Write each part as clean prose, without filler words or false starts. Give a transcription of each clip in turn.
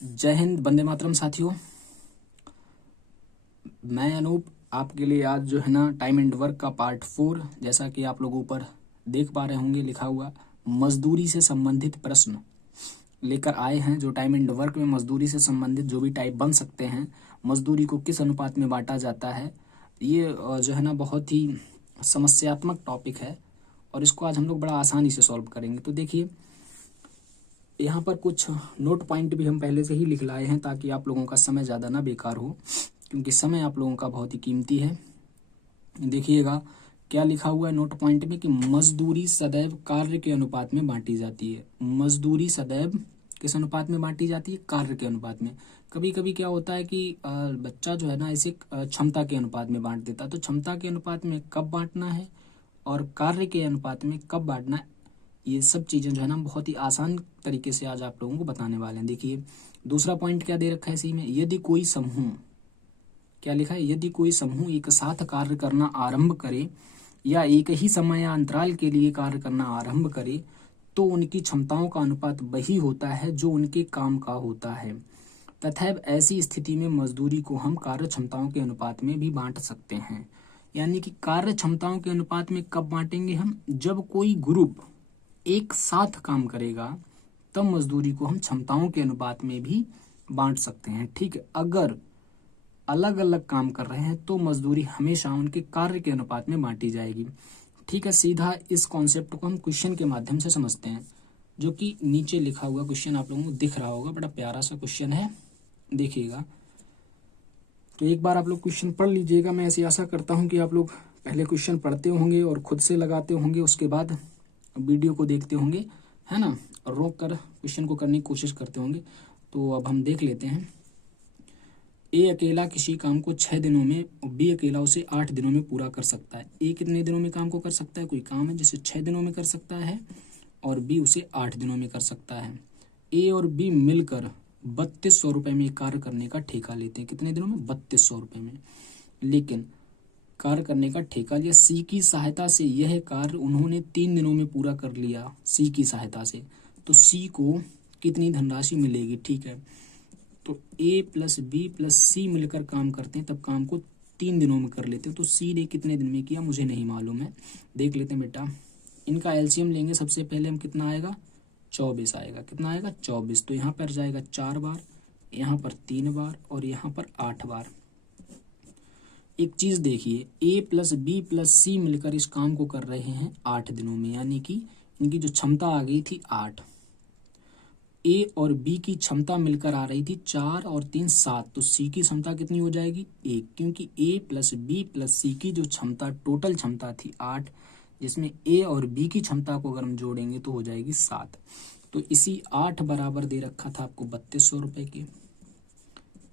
जय हिंद, वंदे मातरम साथियों। मैं अनूप आपके लिए आज जो है ना टाइम एंड वर्क का पार्ट 4, जैसा कि आप लोगों ऊपर देख पा रहे होंगे लिखा हुआ मजदूरी से संबंधित प्रश्न लेकर आए हैं। जो टाइम एंड वर्क में मजदूरी से संबंधित जो भी टाइप बन सकते हैं, मजदूरी को किस अनुपात में बांटा जाता है, ये जो है ना बहुत ही समस्यात्मक टॉपिक है और इसको आज हम लोग बड़ा आसानी से सॉल्व करेंगे। तो देखिए, यहाँ पर कुछ नोट पॉइंट भी हम पहले से ही लिख लाए हैं ताकि आप लोगों का समय ज़्यादा ना बेकार हो, क्योंकि समय आप लोगों का बहुत ही कीमती है। देखिएगा क्या लिखा हुआ है नोट पॉइंट में कि मजदूरी सदैव कार्य के अनुपात में बांटी जाती है। मजदूरी सदैव किस अनुपात में बांटी जाती है? कार्य के अनुपात में। कभी कभी क्या होता है कि बच्चा जो है ना इसे क्षमता के अनुपात में बांट देता है। तो क्षमता के अनुपात में कब बांटना है और कार्य के अनुपात में कब बांटना है, ये सब चीज़ें जो है ना बहुत ही आसान तरीके से आज आप लोगों को बताने वाले हैं। देखिए दूसरा पॉइंट क्या दे रखा है इसी में, यदि कोई समूह, क्या लिखा है, यदि कोई समूह एक साथ कार्य करना आरंभ करे या एक ही समय या अंतराल के लिए कार्य करना आरंभ करे तो उनकी क्षमताओं का अनुपात वही होता है जो उनके काम का होता है। तथैव ऐसी स्थिति में मजदूरी को हम कार्य क्षमताओं के अनुपात में भी बांट सकते हैं। यानी कि कार्य क्षमताओं के अनुपात में कब बांटेंगे हम? जब कोई ग्रुप एक साथ काम करेगा तब मजदूरी को हम क्षमताओं के अनुपात में भी बांट सकते हैं। ठीक है, अगर अलग अलग काम कर रहे हैं तो मजदूरी हमेशा उनके कार्य के अनुपात में बांटी जाएगी। ठीक है, सीधा इस कॉन्सेप्ट को हम क्वेश्चन के माध्यम से समझते हैं, जो कि नीचे लिखा हुआ क्वेश्चन आप लोगों को दिख रहा होगा। बड़ा प्यारा सा क्वेश्चन है, देखिएगा। तो एक बार आप लोग क्वेश्चन पढ़ लीजिएगा। मैं ऐसी आशा करता हूँ कि आप लोग पहले क्वेश्चन पढ़ते होंगे और खुद से लगाते होंगे, उसके बाद वीडियो को देखते होंगे, है ना, और रोक कर क्वेश्चन को करने की कोशिश करते होंगे। तो अब हम देख लेते हैं। ए अकेला किसी काम को 6 दिनों में और बी अकेला उसे 8 दिनों में पूरा कर सकता है। ए कितने दिनों में काम को कर सकता है? कोई काम है जिसे 6 दिनों में कर सकता है और बी उसे 8 दिनों में कर सकता है। ए और बी मिलकर 3200 रुपये में कार्य करने का ठेका लेते हैं। कितने दिनों में? 3200 रुपये में। लेकिन कार्य करने का ठेका लिया। सी की सहायता से यह कार्य उन्होंने 3 दिनों में पूरा कर लिया। सी की सहायता से तो सी को कितनी धनराशि मिलेगी? ठीक है, तो ए प्लस बी प्लस सी मिलकर काम करते हैं, तब काम को 3 दिनों में कर लेते हैं। तो सी ने कितने दिन में किया मुझे नहीं मालूम है, देख लेते हैं बेटा। इनका एलसीएम लेंगे सबसे पहले हम, कितना आएगा? 24 आएगा। कितना आएगा? 24। तो यहाँ पर जाएगा 4 बार, यहाँ पर 3 बार और यहाँ पर 8 बार। एक चीज देखिए, ए प्लस बी प्लस सी मिलकर इस काम को कर रहे हैं 8 दिनों में, यानी कि इनकी जो क्षमता आ गई थी 8। ए और बी की क्षमता मिलकर आ रही थी 4 और 3 7। तो सी की क्षमता कितनी हो जाएगी? 1, क्योंकि ए प्लस बी प्लस सी की जो क्षमता, टोटल क्षमता थी 8, जिसमें ए और बी की क्षमता को अगर हम जोड़ेंगे तो हो जाएगी 7। तो इसी 8 बराबर दे रखा था आपको 3200 रुपये के,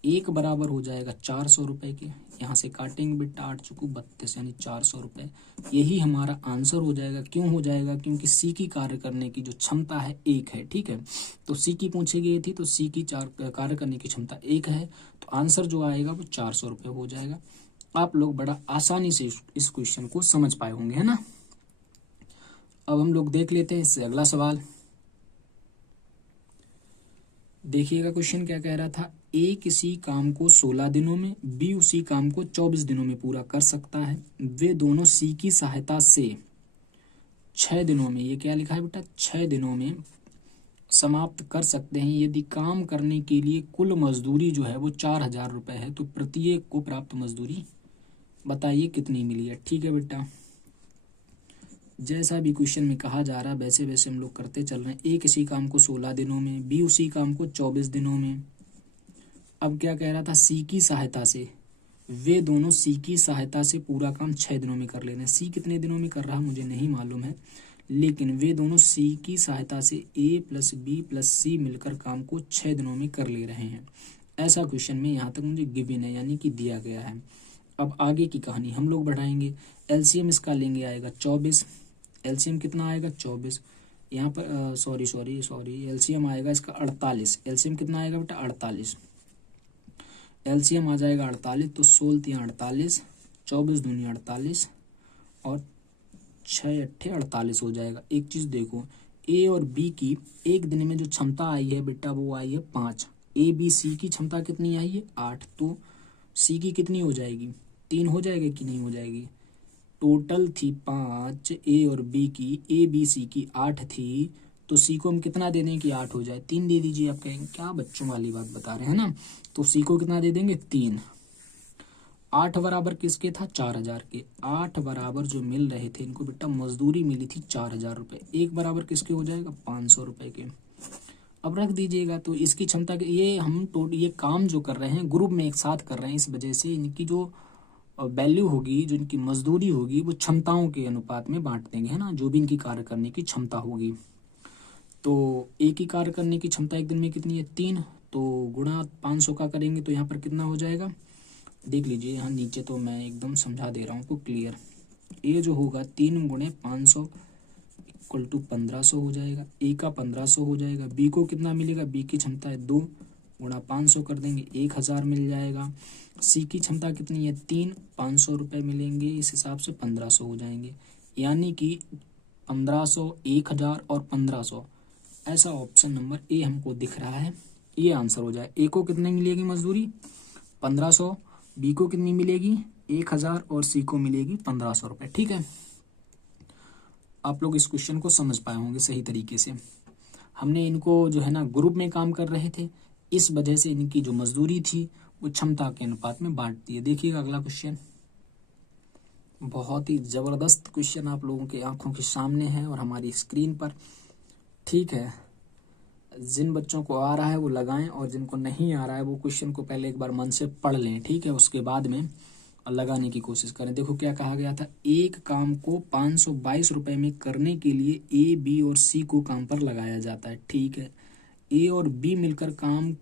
1 बराबर हो जाएगा 400 रुपये के। यहाँ से काटेंगे बेटा, 8 चुकू 32 यानी 400 रुपये। यही हमारा आंसर हो जाएगा। क्यों हो जाएगा? क्योंकि सी की कार्य करने की जो क्षमता है 1 है। ठीक है, तो सी की पूछी गई थी, तो सी की कार्य करने की क्षमता 1 है, तो आंसर जो आएगा वो 400 रुपये हो जाएगा। आप लोग बड़ा आसानी से इस क्वेश्चन को समझ पाए होंगे, है ना। अब हम लोग देख लेते हैं इससे अगला सवाल। देखिएगा क्वेश्चन क्या कह रहा था। ए किसी काम को 16 दिनों में, बी उसी काम को 24 दिनों में पूरा कर सकता है। वे दोनों सी की सहायता से 6 दिनों में, ये क्या लिखा है बेटा, 6 दिनों में समाप्त कर सकते हैं। यदि काम करने के लिए कुल मजदूरी जो है वो 4000 रुपये है, तो प्रत्येक को प्राप्त मजदूरी बताइए कितनी मिली है। ठीक है बेटा, जैसा भी क्वेश्चन में कहा जा रहा है वैसे वैसे हम लोग करते चल रहे हैं। ए किसी काम को 16 दिनों में, बी उसी काम को 24 दिनों में। अब क्या कह रहा था? सी की सहायता से, वे दोनों सी की सहायता से पूरा काम 6 दिनों में कर लेना है। सी कितने दिनों में कर रहा मुझे नहीं मालूम है, लेकिन वे दोनों सी की सहायता से ए प्लस बी प्लस सी मिलकर काम को 6 दिनों में कर ले रहे हैं। ऐसा क्वेश्चन में यहाँ तक मुझे गिवन है, यानी कि दिया गया है। अब आगे की कहानी हम लोग बढ़ाएंगे। एलसीएम इसका लेंगे, आएगा 24। एलसीएम कितना आएगा? 24। यहाँ पर सॉरी एलसीएम आएगा इसका 48। एलसीएम कितना आएगा बेटा? 48। एलसीएम आ जाएगा 48, तो 16 48, 24 दूनी 48 और 6 अट्ठे 48 हो जाएगा। एक चीज़ देखो, ए और बी की एक दिन में जो क्षमता आई है बेटा वो आई है 5, ए बी सी की क्षमता कितनी आई है 8, तो सी की कितनी हो जाएगी 3 हो जाएगी कि नहीं हो जाएगी। टोटल थी 5 ए और बी की, ए बी सी की 8 थी, तो सी को हम कितना दे दें कि 8 हो जाए 3 दे दीजिए। आप कहेंगे क्या बच्चों वाली बात बता रहे हैं ना, तो सी को कितना दे देंगे 3। 8 बराबर किसके था 4000 के, 8 बराबर जो मिल रहे थे इनको बेटा मजदूरी मिली थी 4000 रुपये, 1 बराबर किसके हो जाएगा 500 रुपये के। अब रख दीजिएगा, तो इसकी क्षमता के ये हम ये काम जो कर रहे हैं ग्रुप में एक साथ कर रहे हैं, इस वजह से इनकी जो वैल्यू होगी, जो इनकी मजदूरी होगी वो क्षमताओं के अनुपात में बांट देंगे, है ना, जो भी इनकी कार्य करने की क्षमता होगी। तो एक ही कार्य करने की क्षमता एक दिन में कितनी है 3, तो गुणा 500 का करेंगे तो यहाँ पर कितना हो जाएगा, देख लीजिए यहाँ नीचे, तो मैं एकदम समझा दे रहा हूँ आपको क्लियर। ए जो होगा 3 गुणे 500 इक्वल टू 1500 हो जाएगा, ए का 1500 हो जाएगा। बी को कितना मिलेगा, बी की क्षमता है 2 गुणा 500 कर देंगे 1000 मिल जाएगा। सी की क्षमता कितनी है 3, 500 रुपये मिलेंगे, इस हिसाब से 1500 हो जाएंगे, यानी कि 1500, 1000 और 1500, ऐसा ऑप्शन नंबर ए हमको दिख रहा है, ये आंसर हो जाए। ए को कितनी मिलेगी मजदूरी 1500, बी को कितनी मिलेगी 1000 और सी को मिलेगी 1500 रुपये। ठीक है, आप लोग इस क्वेश्चन को समझ पाए होंगे सही तरीके से। हमने इनको जो है ना ग्रुप में काम कर रहे थे, इस वजह से इनकी जो मजदूरी थी वो क्षमता के अनुपात में बांट दी है। देखिएगा अगला क्वेश्चन, बहुत ही जबरदस्त क्वेश्चन आप लोगों के आंखों के सामने है और हमारी स्क्रीन पर। ठीक है, जिन बच्चों को आ रहा है वो लगाएं, और जिनको नहीं आ रहा है वो क्वेश्चन को पहले एक बार मन से पढ़ लें, ठीक है, उसके बाद में लगाने की कोशिश करें। देखो क्या कहा गया था, एक काम को 522 रुपये में करने के लिए ए बी और सी को काम पर लगाया जाता है। ठीक है, ए और बी मिलकर काम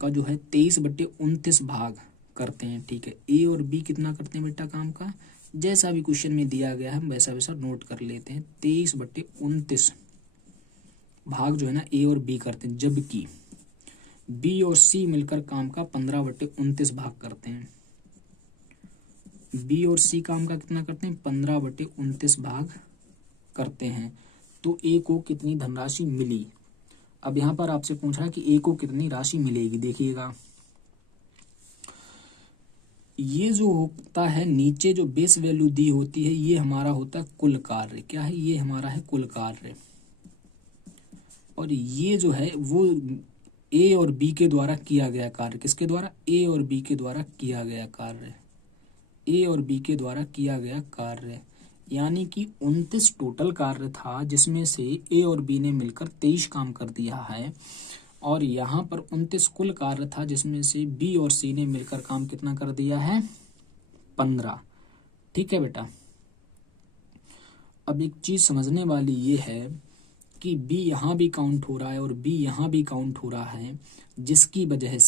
का जो है 23/29 भाग करते हैं। ठीक है, ए और बी कितना करते हैं बेटा काम का, जैसा भी क्वेश्चन में दिया गया है वैसा वैसा नोट कर लेते हैं। 23/29 भाग जो है ना ए और बी करते हैं, जबकि बी और सी मिलकर काम का 15/29 भाग करते हैं। बी और सी काम का कितना करते हैं 15/29 भाग करते हैं। तो ए को कितनी धनराशि मिली। अब यहाँ पर आपसे पूछ रहा है कि ए को कितनी राशि मिलेगी। देखिएगा ये जो होता है नीचे जो बेस वैल्यू दी होती है ये हमारा होता है कुल कार्य, क्या है ये हमारा है कुल कार्य, और ये जो है वो ए और बी के द्वारा किया गया कार्य, किसके द्वारा ए और बी के द्वारा किया गया कार्य, ए और बी के द्वारा किया गया कार्य, यानी कि 29 टोटल कार्य था जिसमें से ए और बी ने मिलकर 23 काम कर दिया है, और यहाँ पर 29 कुल कार्य था जिसमें से बी और सी ने मिलकर काम कितना कर दिया है 15। ठीक है बेटा, अब एक चीज समझने वाली ये है कि बी यहाँ भी काउंट हो रहा है और बी यहाँ भी काउंट हो रहा है, जिसकी वजह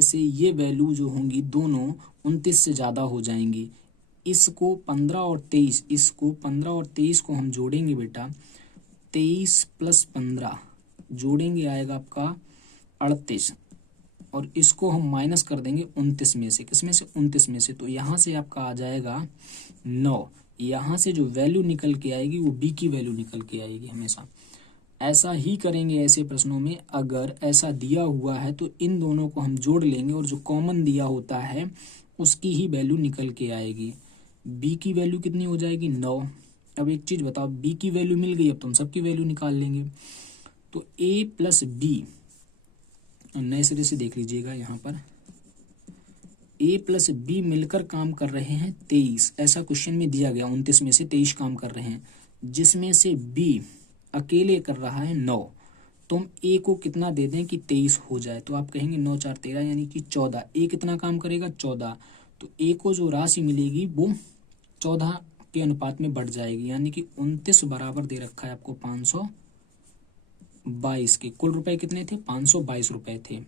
से ये वैल्यू जो होंगी दोनों 29 से ज़्यादा हो जाएंगी। इसको 15 और 23, इसको 15 और 23 को हम जोड़ेंगे बेटा, 23 + 15 जोड़ेंगे आएगा आपका 38, और इसको हम माइनस कर देंगे 29 में से, किसमें से 29 में से, तो यहाँ से आपका आ जाएगा 9। यहाँ से जो वैल्यू निकल के आएगी वो बी की वैल्यू निकल के आएगी हमेशा। ऐसा ही करेंगे ऐसे प्रश्नों में, अगर ऐसा दिया हुआ है तो इन दोनों को हम जोड़ लेंगे और जो कॉमन दिया होता है उसकी ही वैल्यू निकल के आएगी। बी की वैल्यू कितनी हो जाएगी 9। अब एक चीज बताओ, बी की वैल्यू मिल गई, अब तुम सबकी वैल्यू निकाल लेंगे, तो ए प्लस बी, नए सिरे से देख लीजिएगा यहाँ पर, ए प्लस बी मिलकर काम कर रहे हैं 23, ऐसा क्वेश्चन में दिया गया, 29 में से 23 काम कर रहे हैं, जिसमें से बी अकेले कर रहा है 9, तो हम ए को कितना दे दें कि 23 हो जाए, तो आप कहेंगे 9 4 13 यानी कि 14। ए कितना काम करेगा 14, तो ए को जो राशि मिलेगी वो 14 के अनुपात में बढ़ जाएगी, यानी कि 29 बराबर दे रखा है आपको 522 के। कुल रुपए कितने थे 522 रुपए थे,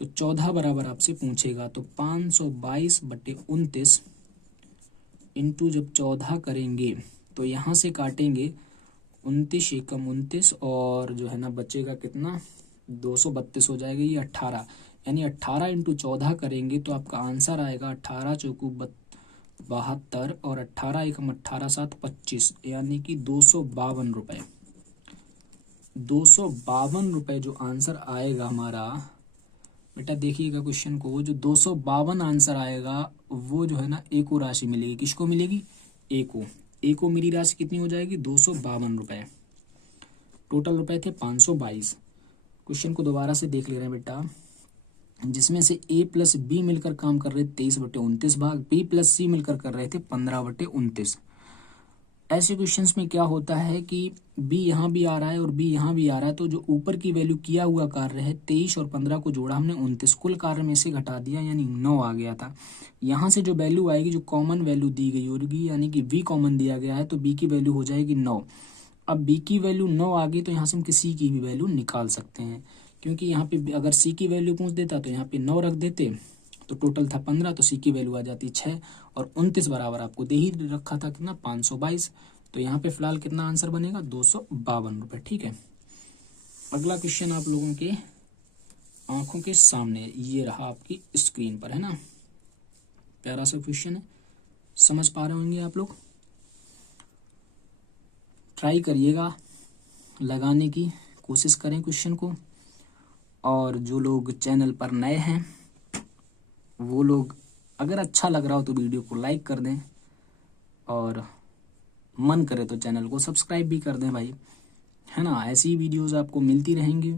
तो 14 बराबर आपसे पूछेगा, तो 522/29 इंटू जब 14 करेंगे तो यहाँ से काटेंगे 29 एकम 29, और जो है ना बचेगा कितना 232 हो जाएगा, ये 18, यानी 18 इंटू 14 करेंगे तो आपका आंसर आएगा 18 चौकू 72 और 18 एकम 18 7 25, यानी कि 252 रुपये। ₹252 जो आंसर आएगा हमारा, बेटा देखिएगा क्वेश्चन को, जो 252 आंसर आएगा वो जो है ना ए को राशि मिलेगी। किसको मिलेगी? ए को। ए को मेरी राशि कितनी हो जाएगी? ₹252। टोटल रुपए थे 522। क्वेश्चन को दोबारा से देख ले रहे हैं बेटा, जिसमें से ए प्लस बी मिलकर काम कर रहे 23/29 भाग, बी प्लस सी मिलकर कर रहे थे 15/29। ऐसे क्वेश्चंस में क्या होता है कि बी यहाँ भी आ रहा है और बी यहाँ भी आ रहा है, तो जो ऊपर की वैल्यू किया हुआ कार्य है 23 और 15 को जोड़ा हमने 29, कुल कार्य में से घटा दिया यानी 9 आ गया था। यहाँ से जो वैल्यू आएगी, जो कॉमन वैल्यू दी गई होगी यानी कि बी कॉमन दिया गया है, तो बी की वैल्यू हो जाएगी 9। अब बी की वैल्यू 9 आ गई तो यहाँ से हम किसी की भी वैल्यू निकाल सकते हैं, क्योंकि यहाँ पे अगर सी की वैल्यू पूछ देता तो यहाँ पे 9 रख देते, तो टोटल था 15, तो सी की वैल्यू आ जाती 6 और 29 बराबर आपको दे ही रखा था कितना? 522। तो यहाँ पे फिलहाल कितना आंसर बनेगा? ₹252। ठीक है, अगला क्वेश्चन आप लोगों के आंखों के सामने ये रहा आपकी स्क्रीन पर, है ना। प्यारा सा क्वेश्चन है, समझ पा रहे होंगे आप लोग। ट्राई करिएगा, लगाने की कोशिश करें क्वेश्चन को, और जो लोग चैनल पर नए हैं वो लोग अगर अच्छा लग रहा हो तो वीडियो को लाइक कर दें, और मन करे तो चैनल को सब्सक्राइब भी कर दें भाई, है ना। ऐसी वीडियोस आपको मिलती रहेंगी,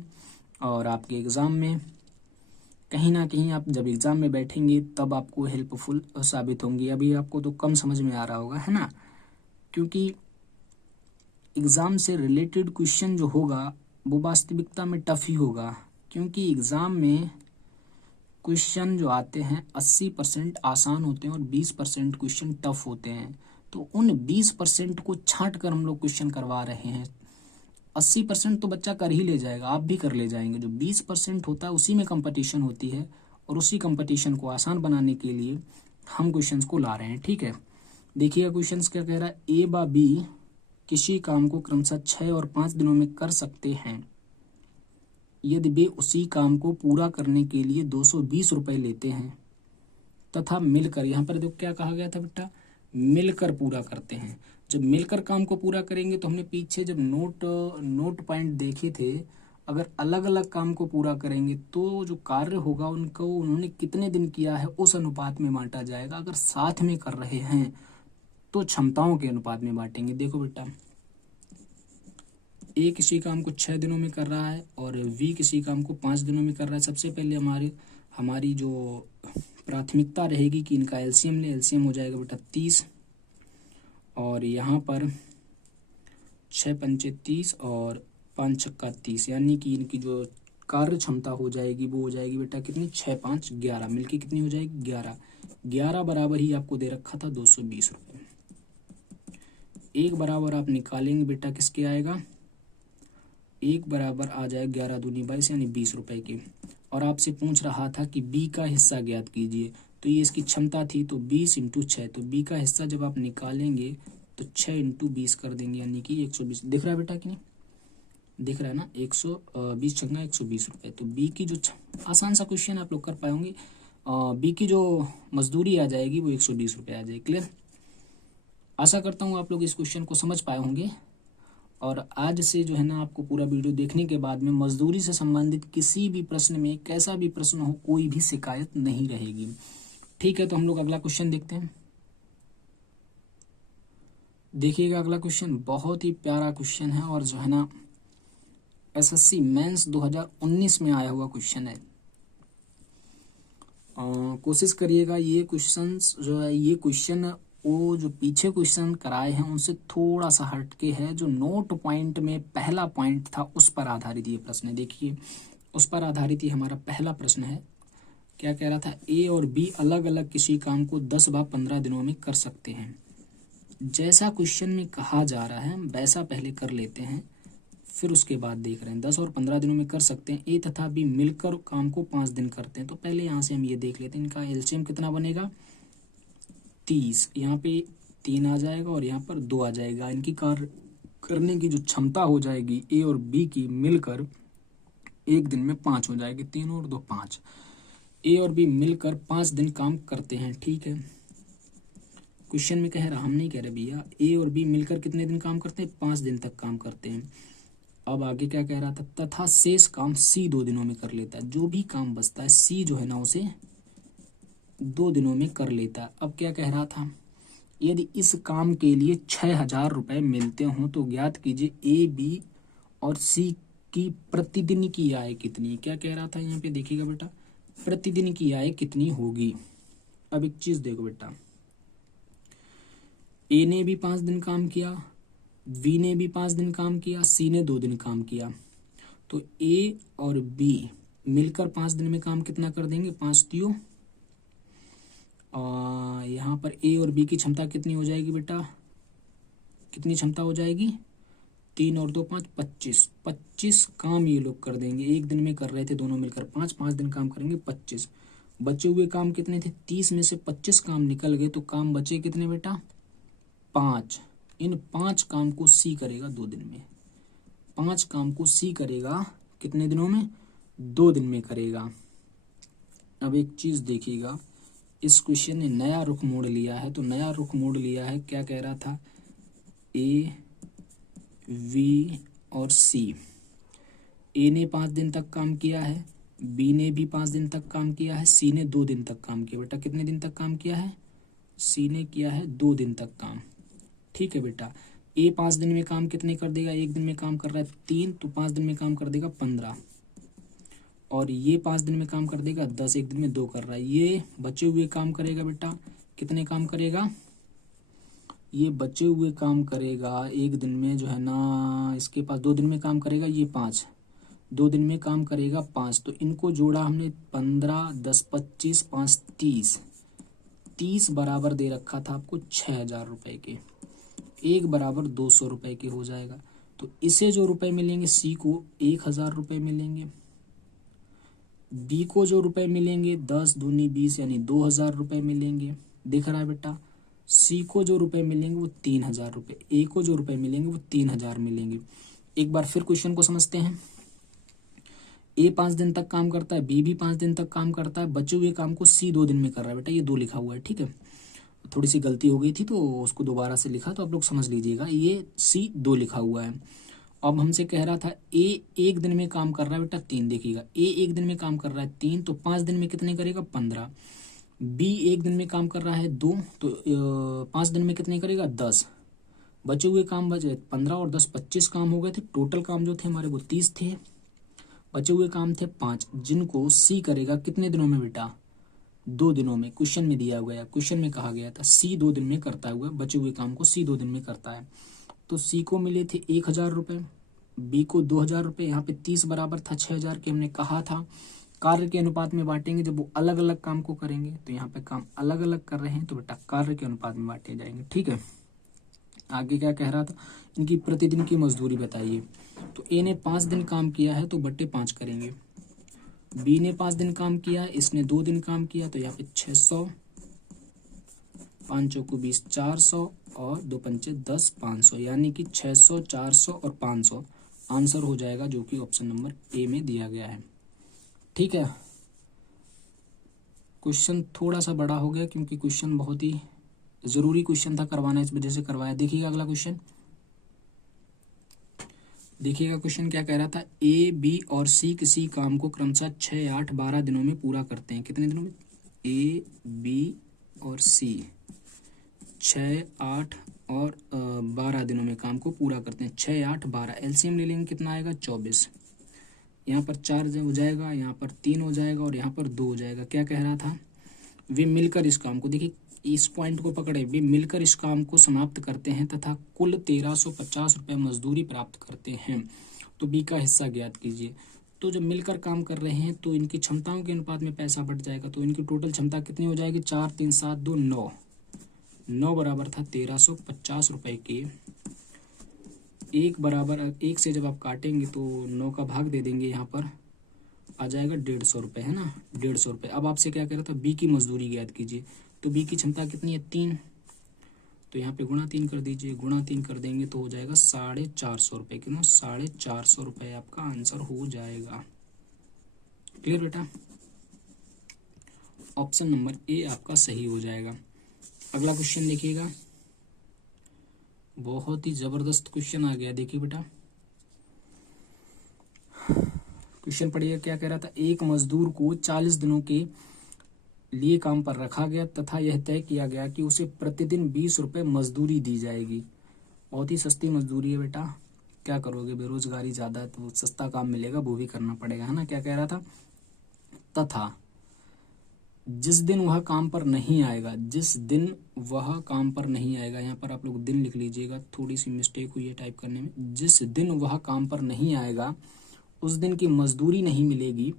और आपके एग्ज़ाम में कहीं ना कहीं आप जब एग्ज़ाम में बैठेंगे तब आपको हेल्पफुल साबित होंगी। अभी आपको तो कम समझ में आ रहा होगा, है ना, क्योंकि एग्ज़ाम से रिलेटेड क्वेश्चन जो होगा वो वास्तविकता में टफ ही होगा, क्योंकि एग्ज़ाम में क्वेश्चन जो आते हैं 80% आसान होते हैं और 20% क्वेश्चन टफ होते हैं। तो उन 20% को छांट कर हम लोग क्वेश्चन करवा रहे हैं। 80% तो बच्चा कर ही ले जाएगा, आप भी कर ले जाएंगे। जो 20% होता है उसी में कंपटीशन होती है, और उसी कंपटीशन को आसान बनाने के लिए हम क्वेश्चंस को ला रहे हैं। ठीक है, देखिएगा क्वेश्चंस क्या कह रहा है। ए व बी किसी काम को क्रमशः 6 और 5 दिनों में कर सकते हैं यदि वे उसी काम को पूरा करने के लिए 220 रुपये लेते हैं तथा मिलकर, यहाँ पर देखो क्या कहा गया था बेटा, मिलकर पूरा करते हैं। जब मिलकर काम को पूरा करेंगे तो हमने पीछे जब नोट पॉइंट देखे थे, अगर अलग अलग काम को पूरा करेंगे तो जो कार्य होगा उनको उन्होंने कितने दिन किया है उस अनुपात में बांटा जाएगा। अगर साथ में कर रहे हैं तो क्षमताओं के अनुपात में बांटेंगे। देखो बेटा, ए किसी काम को 6 दिनों में कर रहा है और वी किसी काम को 5 दिनों में कर रहा है। सबसे पहले हमारी जो प्राथमिकता रहेगी कि इनका एलसीएम ले, एलसीएम हो जाएगा बेटा 30, और यहाँ पर 6 पंचे 30 और 5 छक्का 30, यानी कि इनकी जो कार्य क्षमता हो जाएगी वो हो जाएगी बेटा कितनी? 6 5 11, मिलके कितनी हो जाएगी? 11 बराबर ही आपको दे रखा था 220 रुपये। एक बराबर आप निकालेंगे बेटा, किसके आएगा? एक बराबर आ जाए 11 दूनी 22 यानी 20 रुपए की। और आपसे पूछ रहा था कि बी का हिस्सा ज्ञात कीजिए, तो ये इसकी क्षमता थी, तो 20 × 6, तो बी का हिस्सा जब आप निकालेंगे तो 6 × 20 कर देंगे, यानी कि 120। दिख रहा है बेटा कि नहीं? दिख रहा है ना, 120 छंगा 120 रुपये। तो बी की जो आसान सा क्वेश्चन आप लोग कर पाए होंगे, बी की जो मजदूरी आ जाएगी वो 120 रुपये आ जाएगी। क्लियर? आशा करता हूँ आप लोग इस क्वेश्चन को समझ पाए होंगे, और आज से जो है ना आपको पूरा वीडियो देखने के बाद में मजदूरी से संबंधित किसी भी प्रश्न में, कैसा भी प्रश्न हो, कोई भी शिकायत नहीं रहेगी। ठीक है, तो हम लोग अगला क्वेश्चन देखते हैं। देखिएगा अगला क्वेश्चन, बहुत ही प्यारा क्वेश्चन है, और जो है ना एसएससी मेंस 2019 में आया हुआ क्वेश्चन है। कोशिश करिएगा ये क्वेश्चंस जो है, ये क्वेश्चन वो जो पीछे क्वेश्चन कराए हैं उनसे थोड़ा सा हटके है। जो नोट पॉइंट में पहला पॉइंट था उस पर आधारित ये प्रश्न है। देखिए, उस पर आधारित ही हमारा पहला प्रश्न है। क्या कह रहा था? ए और बी अलग अलग किसी काम को 10 व 15 दिनों में कर सकते हैं। जैसा क्वेश्चन में कहा जा रहा है वैसा पहले कर लेते हैं, फिर उसके बाद देख रहे हैं। 10 और 15 दिनों में कर सकते हैं। ए तथा बी मिलकर काम को 5 दिन करते हैं। तो पहले यहाँ से हम ये देख लेते हैं, इनका एलसीएम कितना बनेगा? 30। यहाँ पे 3 आ जाएगा और यहाँ पर 2 आ जाएगा। इनकी कार्य करने की जो क्षमता हो जाएगी ए और बी की मिलकर एक दिन में 5 हो जाएगी। 3 और 2 5। ए और बी मिलकर 5 दिन काम करते हैं। ठीक है, क्वेश्चन में कह रहा, हम नहीं कह रहे भैया, ए और बी मिलकर कितने दिन काम करते हैं? 5 दिन तक काम करते हैं। अब आगे क्या कह रहा था, तथा शेष काम सी 2 दिनों में कर लेता है। जो भी काम बचता है सी जो है ना उसे 2 दिनों में कर लेता है। अब क्या कह रहा था, यदि इस काम के लिए 6,000 रुपये मिलते हों तो ज्ञात कीजिए ए बी और सी की प्रतिदिन की आय कितनी। क्या कह रहा था यहाँ पे, देखिएगा बेटा, प्रतिदिन की आय कितनी होगी। अब एक चीज देखो बेटा, ए ने भी 5 दिन काम किया, बी ने भी 5 दिन काम किया, सी ने 2 दिन काम किया, तो ए और बी मिलकर 5 दिन में काम कितना कर देंगे, 5 तियो। यहाँ पर ए और बी की क्षमता कितनी हो जाएगी बेटा, कितनी क्षमता हो जाएगी, 3 और 2 5, 25 काम ये लोग कर देंगे। एक दिन में कर रहे थे दोनों मिलकर 5 दिन काम करेंगे 25। बचे हुए काम कितने थे, 30 में से 25 काम निकल गए, तो काम बचे कितने बेटा, 5। इन 5 काम को सी करेगा 2 दिन में। 5 काम को सी करेगा कितने दिनों में, 2 दिन में करेगा। अब एक चीज देखिएगा, इस क्वेश्चन ने नया रुख मोड़ लिया है। तो नया रुख मोड़ लिया है, क्या कह रहा था, ए वी और सी, ए ने 5 दिन तक काम किया है, बी ने भी 5 दिन तक काम किया है, सी ने 2 दिन तक काम किया। बेटा कितने दिन तक काम किया है, सी ने किया है 2 दिन तक काम। ठीक है बेटा, ए 5 दिन में काम कितने कर देगा, एक दिन में काम कर रहा है 3, तो 5 दिन में काम कर देगा 15, और ये 5 दिन में काम कर देगा 10, एक दिन में 2 कर रहा है। ये बचे हुए काम करेगा बेटा, कितने काम करेगा, ये बचे हुए काम करेगा एक दिन में जो है ना, इसके पास 2 दिन में काम करेगा, ये 5, 2 दिन में काम करेगा 5, तो इनको जोड़ा हमने 15, 10, 25, 5, 30 बराबर दे रखा था आपको 6,000 रुपए के, एक बराबर 200 रुपए के हो जाएगा। तो इसे जो रुपए मिलेंगे, सी को 1,000 रुपए मिलेंगे, बी को जो रुपए मिलेंगे 10 दूनी 20 यानी 2,000 रुपए मिलेंगे। दिख रहा है बेटा, सी को जो रुपए मिलेंगे वो 3,000 रुपए, ए को जो रुपए मिलेंगे वो 3,000 मिलेंगे। एक बार फिर क्वेश्चन को समझते हैं। ए 5 दिन तक काम करता है, बी भी 5 दिन तक काम करता है, बचे हुए काम को सी 2 दिन में कर रहा है। बेटा ये 2 लिखा हुआ है, ठीक है, थोड़ी सी गलती हो गई थी तो उसको दोबारा से लिखा, तो आप लोग समझ लीजिएगा, ये सी 2 लिखा हुआ है। अब हमसे कह रहा था ए 1 दिन में काम कर रहा है बेटा 3, देखिएगा ए 1 दिन में काम कर रहा है 3, तो 5 दिन में कितने करेगा 15। बी 1 दिन में काम कर रहा है 2, तो 5 दिन में कितने करेगा 10। बचे हुए काम बचे 15 और 10 25 काम हो गए थे, टोटल काम जो थे हमारे वो 30 थे, बचे हुए काम थे 5, जिनको सी करेगा कितने दिनों में बेटा, 2 दिनों में। क्वेश्चन में दिया गया, क्वेश्चन में कहा गया था सी 2 दिन में करता हुआ, बचे हुए काम को सी 2 दिन में करता है। तो सी को मिले थे 1,000 रुपए, बी को 2,000 रुपए, यहाँ पे 30 बराबर था 6,000 के। हमने कहा था कार्य के अनुपात में बांटेंगे, जब वो अलग अलग काम को करेंगे, तो यहाँ पे काम अलग अलग कर रहे हैं तो बेटा कार्य के अनुपात में बांटे जाएंगे। ठीक है, आगे क्या कह रहा था, इनकी प्रतिदिन की मजदूरी बताइए। तो ए ने 5 दिन काम किया है तो बट्टे 5 करेंगे, बी ने 5 दिन काम किया, इसने 2 दिन काम किया, तो यहाँ पे 600, 5 चौको 20, 400 और 2 पंचे 10, 500, यानी कि 600, 400 और 500 आंसर हो जाएगा, जो कि ऑप्शन नंबर ए में दिया गया है। ठीक है, क्वेश्चन थोड़ा सा बड़ा हो गया क्योंकि क्वेश्चन बहुत ही जरूरी क्वेश्चन था करवाना, इस वजह से करवाया। देखिएगा अगला क्वेश्चन, देखिएगा क्वेश्चन क्या कह रहा था, ए बी और सी किसी काम को क्रमशः 6, 8, 12 दिनों में पूरा करते हैं। कितने दिनों में, ए बी और सी 6, 8 और 12 दिनों में काम को पूरा करते हैं। 6, 8, 12 एलसीएम ले लेंगे, कितना आएगा 24। यहाँ पर 4 हो जाएगा, यहाँ पर 3 हो जाएगा और यहाँ पर 2 हो जाएगा। क्या कह रहा था, वे मिलकर इस काम को, देखिए इस पॉइंट को पकड़े, वे मिलकर इस काम को समाप्त करते हैं तथा कुल 1350 रुपये मजदूरी प्राप्त करते हैं। तो बी का हिस्सा ज्ञात कीजिए। तो जब मिलकर काम कर रहे हैं तो इनकी क्षमताओं के अनुपात में पैसा बढ़ जाएगा, तो इनकी टोटल क्षमता कितनी हो जाएगी, 4, 3, 7, 2, 9, 9 बराबर था 1350 रुपये के। एक बराबर 1 से जब आप काटेंगे तो 9 का भाग दे देंगे, यहाँ पर आ जाएगा 150 रुपये, है ना, 150 रुपये। अब आपसे क्या कह रहा था, बी की मजदूरी ज्ञात कीजिए। तो बी की क्षमता कितनी है 3, तो यहाँ पे गुणा 3 कर दीजिए, गुणा 3 कर देंगे तो हो जाएगा 450 रुपये। कितना, 450 रुपये आपका आंसर हो जाएगा। क्लियर बेटा, ऑप्शन नंबर ए आपका सही हो जाएगा। अगला क्वेश्चन देखिएगा, बहुत ही जबरदस्त क्वेश्चन आ गया। देखिए बेटा, क्वेश्चन पढ़िए क्या कह रहा था। एक मजदूर को 40 दिनों के लिए काम पर रखा गया तथा यह तय किया गया कि उसे प्रतिदिन 20 रुपये मजदूरी दी जाएगी। बहुत ही सस्ती मजदूरी है बेटा, क्या करोगे, बेरोजगारी ज़्यादा है तो सस्ता काम मिलेगा वो भी करना पड़ेगा, है ना। क्या कह रहा था, तथा जिस दिन वह काम पर नहीं आएगा, जिस दिन वह काम पर नहीं आएगा, यहाँ पर आप लोग दिन लिख लीजिएगा, थोड़ी सी मिस्टेक हुई है टाइप करने में। जिस दिन वह काम पर नहीं आएगा उस दिन की मजदूरी नहीं मिलेगी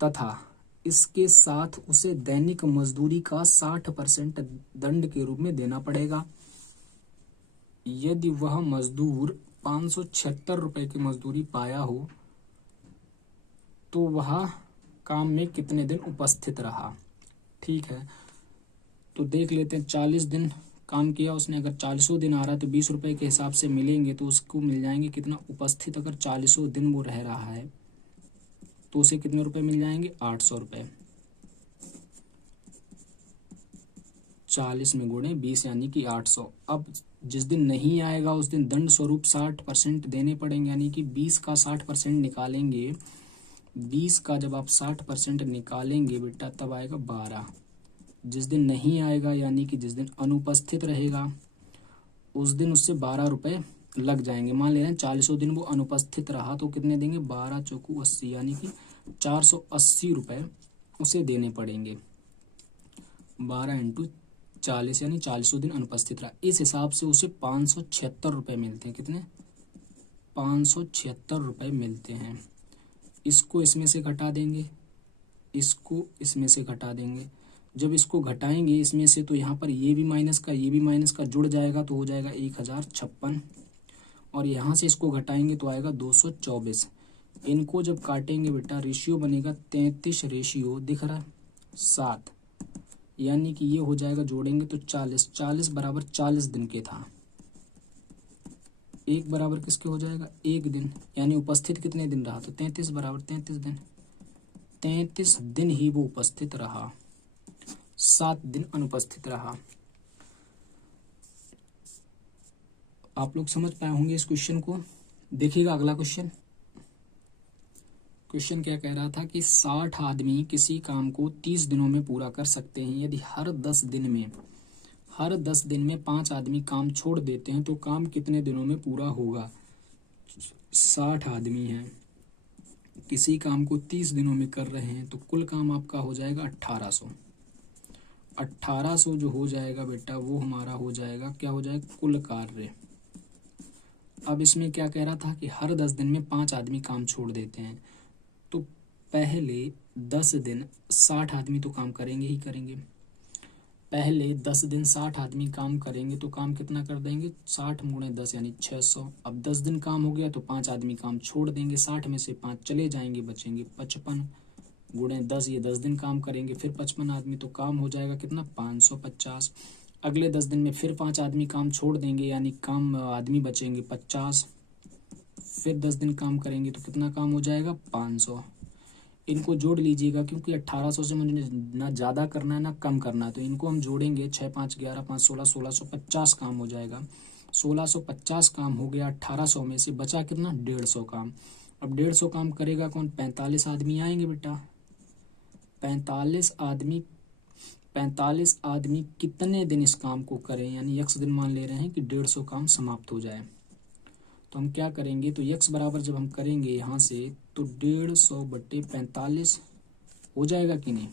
तथा इसके साथ उसे दैनिक मजदूरी का 60% दंड के रूप में देना पड़ेगा। यदि वह मजदूर 576 रुपये की मजदूरी पाया हो तो वह काम में कितने दिन उपस्थित रहा। ठीक है, तो देख लेते हैं। 40 दिन काम किया उसने, अगर 40 दिन आ रहा है तो 20 रुपये के हिसाब से मिलेंगे, तो उसको मिल जाएंगे कितना उपस्थित। अगर 40 दिन वो रह रहा है तो उसे कितने रुपए मिल जाएंगे, 800 रुपये। 40 में गुणे 20 यानी कि 800। अब जिस दिन नहीं आएगा उस दिन दंड स्वरूप 60% देने पड़ेंगे, यानी कि 20 का 60% निकालेंगे। 20 का जब आप 60% निकालेंगे बेटा तब आएगा 12। जिस दिन नहीं आएगा यानी कि जिस दिन अनुपस्थित रहेगा उस दिन उससे 12 रुपये लग जाएंगे। मान ले रहे हैं 40 दिन वो अनुपस्थित रहा तो कितने देंगे, 12 चौकू 80 यानी कि 480 रुपये उसे देने पड़ेंगे। 12 × 40 यानी 40 दिन अनुपस्थित रहा। इस हिसाब से उसे 576 रुपये मिलते हैं। कितने, 576 रुपये मिलते हैं। इसको इसमें से घटा देंगे, इसको इसमें से घटा देंगे। जब इसको घटाएंगे इसमें से तो यहाँ पर ये भी माइनस का ये भी माइनस का जुड़ जाएगा तो हो जाएगा 1056, और यहाँ से इसको घटाएंगे तो आएगा 224। इनको जब काटेंगे बेटा रेशियो बनेगा 33 रेशियो दिख रहा है 7, यानी कि ये हो जाएगा, जोड़ेंगे तो 40 बराबर 40 दिन के था। एक बराबर किसके हो जाएगा, 1 दिन, यानी उपस्थित कितने दिन रहा, तो 33 बराबर 33 दिन। 33 दिन ही वो उपस्थित रहा, 7 दिन अनुपस्थित रहा। आप लोग समझ पाए होंगे इस क्वेश्चन को। देखिएगा अगला क्वेश्चन। क्वेश्चन क्या कह रहा था कि 60 आदमी किसी काम को 30 दिनों में पूरा कर सकते हैं। यदि हर 10 दिन में 5 आदमी काम छोड़ देते हैं तो काम कितने दिनों में पूरा होगा। 60 आदमी हैं, किसी काम को 30 दिनों में कर रहे हैं तो कुल काम आपका हो जाएगा 1800। 1800 जो हो जाएगा बेटा वो हमारा हो जाएगा, क्या हो जाएगा, कुल कार्य। अब इसमें क्या कह रहा था कि हर 10 दिन में 5 आदमी काम छोड़ देते हैं, तो पहले 10 दिन 60 आदमी तो काम करेंगे ही करेंगे। पहले 10 दिन 60 आदमी काम करेंगे तो काम कितना कर देंगे, 60 × 10 यानी 600। अब 10 दिन काम हो गया तो 5 आदमी काम छोड़ देंगे, 60 में से 5 चले जाएंगे, बचेंगे 55 × 10, ये 10 दिन काम करेंगे, फिर 55 आदमी, तो काम हो जाएगा कितना, 550। अगले 10 दिन में फिर 5 आदमी काम छोड़ देंगे, यानी काम आदमी बचेंगे 50। फिर 10 दिन काम करेंगे तो कितना काम हो जाएगा, 500। इनको जोड़ लीजिएगा क्योंकि 1800 से मुझे ना ज़्यादा करना है ना कम करना है, तो इनको हम जोड़ेंगे। 6 5 11 5 16, 1650 काम हो जाएगा। 1650 काम हो गया, 1800 में से बचा कितना, 150 काम। अब 150 काम करेगा कौन, 45 आदमी आएंगे बेटा। 45 आदमी कितने दिन इस काम को करें, यानी x दिन मान ले रहे हैं कि 150 काम समाप्त हो जाए। तो हम क्या करेंगे, तो x बराबर जब हम करेंगे यहाँ से तो 150/45 हो जाएगा कि नहीं।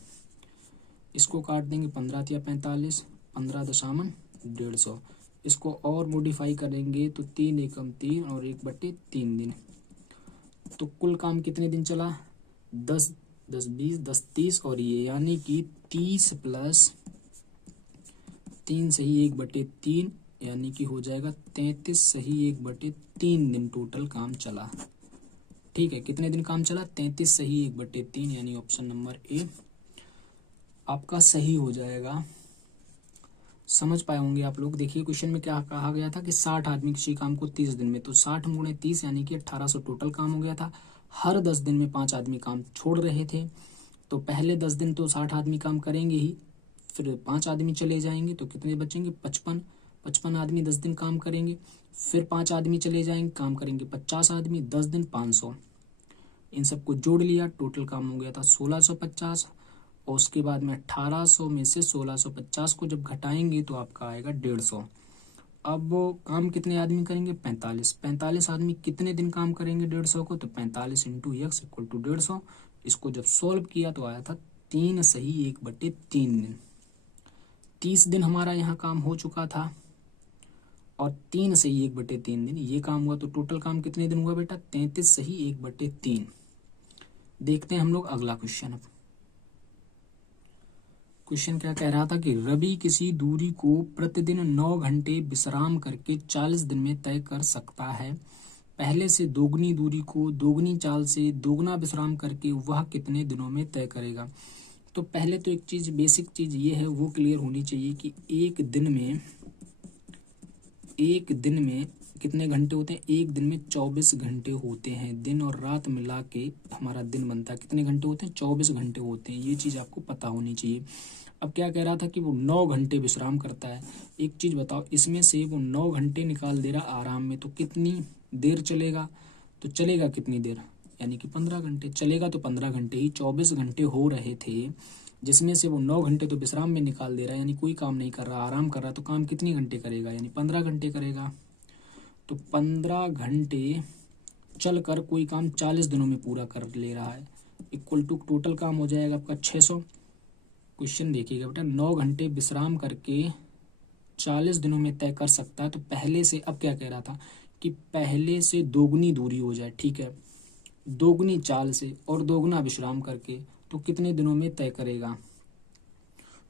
इसको काट देंगे, 15 या 45, 15 दशामन 150। इसको और मॉडिफाई करेंगे तो 3 एकम 3 और 1/3 दिन। तो कुल काम कितने दिन चला, 10 10 20 10 30 और ये, यानी कि 30 + 3 सही 1/3, यानी कि हो जाएगा 33 सही 1/3 दिन टोटल काम चला। ठीक है, कितने दिन काम चला, 33 सही 1/3, यानी ऑप्शन नंबर ए आपका सही हो जाएगा। समझ पाए होंगे आप लोग। देखिए क्वेश्चन में क्या कहा गया था कि 60 आदमी किसी काम को 30 दिन में, तो 60 × 30 यानी कि 1800 टोटल काम हो गया था। हर 10 दिन में 5 आदमी काम छोड़ रहे थे, तो पहले 10 दिन तो 60 आदमी काम करेंगे ही, फिर 5 आदमी चले जाएंगे तो कितने बचेंगे, 55 आदमी 10 दिन काम करेंगे, फिर 5 आदमी चले जाएंगे, काम करेंगे 50 आदमी, 10 दिन 500। इन सबको जोड़ लिया, टोटल काम हो गया था 1650। और उसके बाद में 1800 में से 1650 को जब घटाएंगे तो आपका आएगा 150। अब वो काम कितने आदमी करेंगे? 45। 45 आदमी कितने दिन काम करेंगे 150 को? तो 45 इंटू एक्स इक्वल टू 150। इसको जब सॉल्व किया तो आया था 3 सही 1/3 दिन। 30 दिन हमारा यहाँ काम हो चुका था और 3 सही 1/3 दिन ये काम हुआ। तो टोटल काम कितने दिन हुआ बेटा? 33 सही 1/3। देखते हैं हम लोग अगला क्वेश्चन। अब क्वेश्चन क्या कह रहा था कि रवि किसी दूरी को प्रतिदिन 9 घंटे विश्राम करके 40 दिन में तय कर सकता है। पहले से दोगुनी दूरी को दोगुनी चाल से दोगुना विश्राम करके वह कितने दिनों में तय करेगा। तो पहले तो एक चीज, बेसिक चीज ये है वो क्लियर होनी चाहिए कि एक दिन में कितने घंटे होते हैं? एक दिन में 24 घंटे होते हैं। दिन और रात मिला के हमारा दिन बनता है। कितने घंटे होते हैं? 24 घंटे होते हैं। ये चीज आपको पता होनी चाहिए। अब क्या कह रहा था कि वो 9 घंटे विश्राम करता है। एक चीज बताओ, इसमें से वो 9 घंटे निकाल दे रहा आराम में, तो कितनी देर चलेगा? तो चलेगा कितनी देर? यानी कि 15 घंटे चलेगा। तो 15 घंटे ही 24 घंटे हो रहे थे, जिसमें से वो 9 घंटे तो विश्राम में निकाल दे रहा है, यानी कोई काम नहीं कर रहा, आराम कर रहा। तो काम कितनी घंटे करेगा? यानी 15 घंटे करेगा। तो 15 घंटे चल कर कोई काम 40 दिनों में पूरा कर ले रहा है, इक्वल टू टोटल काम हो जाएगा आपका 600। क्वेश्चन देखिएगा बेटा, 9 घंटे विश्राम करके 40 दिनों में तय कर सकता है। तो पहले से, अब क्या कह रहा था कि पहले से दोगुनी दूरी हो जाए, ठीक है, दोगुनी चाल से और दोगुना विश्राम करके, तो कितने दिनों में तय करेगा?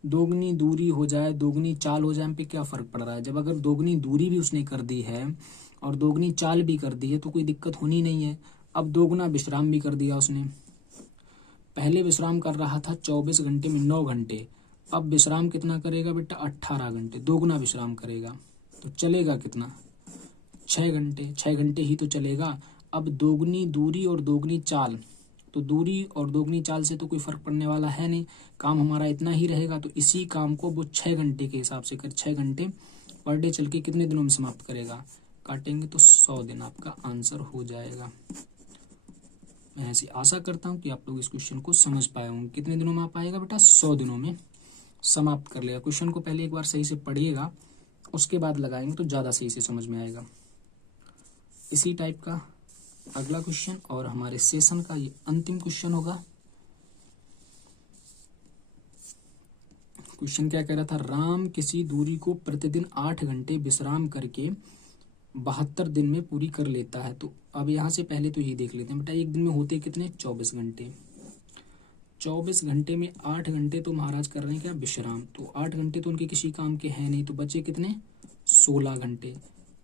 दोगुनी दूरी हो जाए दोगुनी चाल हो जाए, हम पे क्या फर्क पड़ रहा है? जब अगर दोगुनी दूरी भी उसने कर दी है और दोगुनी चाल भी कर दी है तो कोई दिक्कत होनी नहीं है। अब दोगुना विश्राम भी कर दिया उसने। पहले विश्राम कर रहा था 24 घंटे में 9 घंटे, अब विश्राम कितना करेगा बेटा? 18 घंटे, दोगुना विश्राम करेगा। तो चलेगा कितना? 6 घंटे। 6 घंटे ही तो चलेगा। अब दोगुनी दूरी और दोगुनी चाल, तो दूरी और दोगुनी चाल से तो कोई फर्क पड़ने वाला है नहीं, काम हमारा इतना ही रहेगा। तो इसी काम को वो 6 घंटे के हिसाब से कर, 6 घंटे पर डे चल के कितने दिनों में समाप्त करेगा? काटेंगे तो 100 दिन आपका आंसर हो जाएगा। मैं ऐसी आशा करता हूँ कि आप लोग इस क्वेश्चन को समझ पाए होंगे। कितने दिनों में आप आएगा बेटा? 100 दिनों में समाप्त कर लेगा। क्वेश्चन को पहले एक बार सही से पढ़िएगा, उसके बाद लगाएंगे तो ज़्यादा सही से समझ में आएगा। इसी टाइप का अगला क्वेश्चन और हमारे सेशन का ये अंतिम क्वेश्चन होगा। क्वेश्चन क्या कह रहा था? राम किसी दूरी को प्रतिदिन 8 घंटे विश्राम करके 72 दिन में पूरी कर लेता है। तो अब यहाँ से पहले तो ये देख लेते हैं बेटा, एक दिन में होते कितने? 24 घंटे। 24 घंटे में 8 घंटे तो महाराज कर रहे हैं क्या? विश्राम। तो 8 घंटे तो उनके किसी काम के हैं नहीं, तो बचे कितने? 16 घंटे।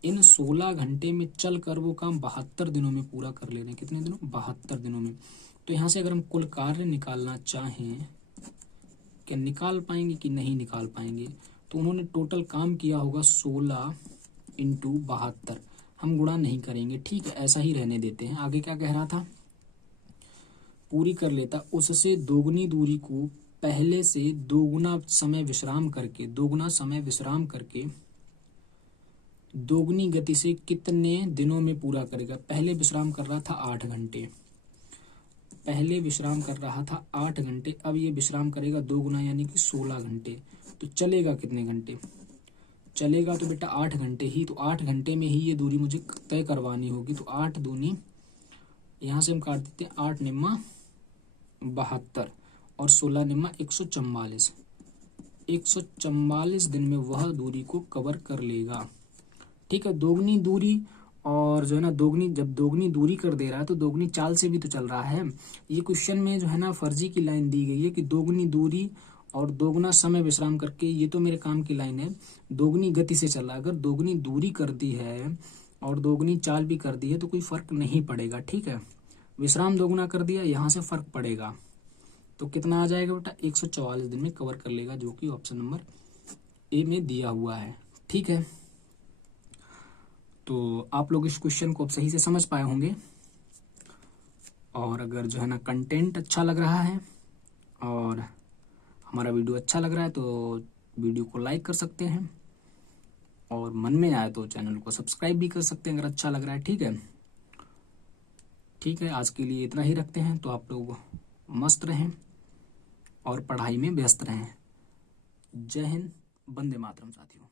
इन 16 घंटे में चल कर वो काम 72 दिनों में पूरा कर ले रहे हैं। कितने दिनों? 72 दिनों में। तो यहाँ से अगर हम कुल कार्य निकालना चाहें, क्या निकाल पाएंगे कि नहीं निकाल पाएंगे? तो उन्होंने टोटल काम किया होगा 16 इंटू 72। हम गुणा नहीं करेंगे, ठीक है, ऐसा ही रहने देते हैं। आगे क्या कह रहा था? पूरी कर लेता, उससे दोगुनी दूरी को पहले से दोगुना समय विश्राम करके, दोगुना समय विश्राम करके दोगुनी गति से कितने दिनों में पूरा करेगा? पहले विश्राम कर रहा था 8 घंटे, पहले विश्राम कर रहा था 8 घंटे, अब ये विश्राम करेगा दोगुना यानी कि 16 घंटे। तो चलेगा कितने घंटे? चलेगा तो बेटा 8 घंटे ही। तो 8 घंटे में ही ये दूरी मुझे तय करवानी होगी। तो 8 दूनी, यहाँ से हम काट देते हैं, 8 निम्मा 72 और 16 निम्मा 144। 144 दिन में वह दूरी को कवर कर लेगा, ठीक है। दोगुनी दूरी और जो है ना दोगुनी, जब दोगुनी दूरी कर दे रहा है तो दोगुनी चाल से भी तो चल रहा है। ये क्वेश्चन में जो है ना फर्जी की लाइन दी गई है कि दोगुनी दूरी और दोगुना समय विश्राम करके, ये तो मेरे काम की लाइन है, दोगुनी गति से चल रहा है। अगर दोगुनी दूरी कर दी है और दोगुनी चाल भी कर दी है तो कोई फर्क नहीं पड़ेगा, ठीक है। विश्राम दोगुना कर दिया, यहाँ से फर्क पड़ेगा। तो कितना आ जाएगा बेटा? 144 दिन में कवर कर लेगा, जो कि ऑप्शन नंबर ए में दिया हुआ है, ठीक है। तो आप लोग इस क्वेश्चन को अब सही से समझ पाए होंगे। और अगर जो है ना कंटेंट अच्छा लग रहा है और हमारा वीडियो अच्छा लग रहा है तो वीडियो को लाइक कर सकते हैं, और मन में आए तो चैनल को सब्सक्राइब भी कर सकते हैं अगर अच्छा लग रहा है, ठीक है। ठीक है, आज के लिए इतना ही रखते हैं। तो आप लोग मस्त रहें और पढ़ाई में व्यस्त रहें। जय हिंद, वंदे मातरम साथियों।